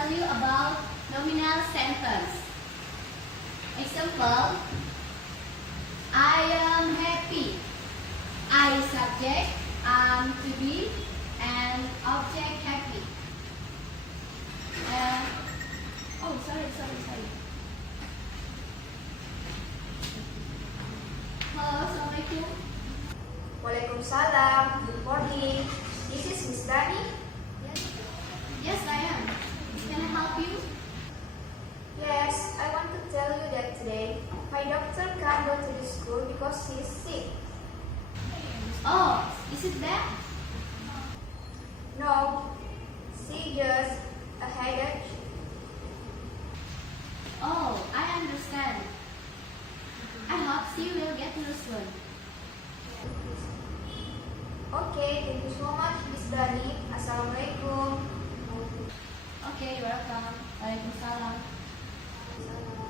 tell you about nominal sentence. Example, I am happy. I subject, am to be, and object happy. Sorry. Halo, Assalamualaikum. Waalaikumsalam. Good morning. This is Miss Dani. Yes, I am. Can I help you? Yes, I want to tell you that today my doctor can't go to the school because she is sick. Oh, is it bad? No, she just a headache. Oh, I understand. I hope she will get well soon. Okay, thank you so much, Miss Dani. Assalamualaikum. Okay, you're welcome. Waalaikumsalam. Salam.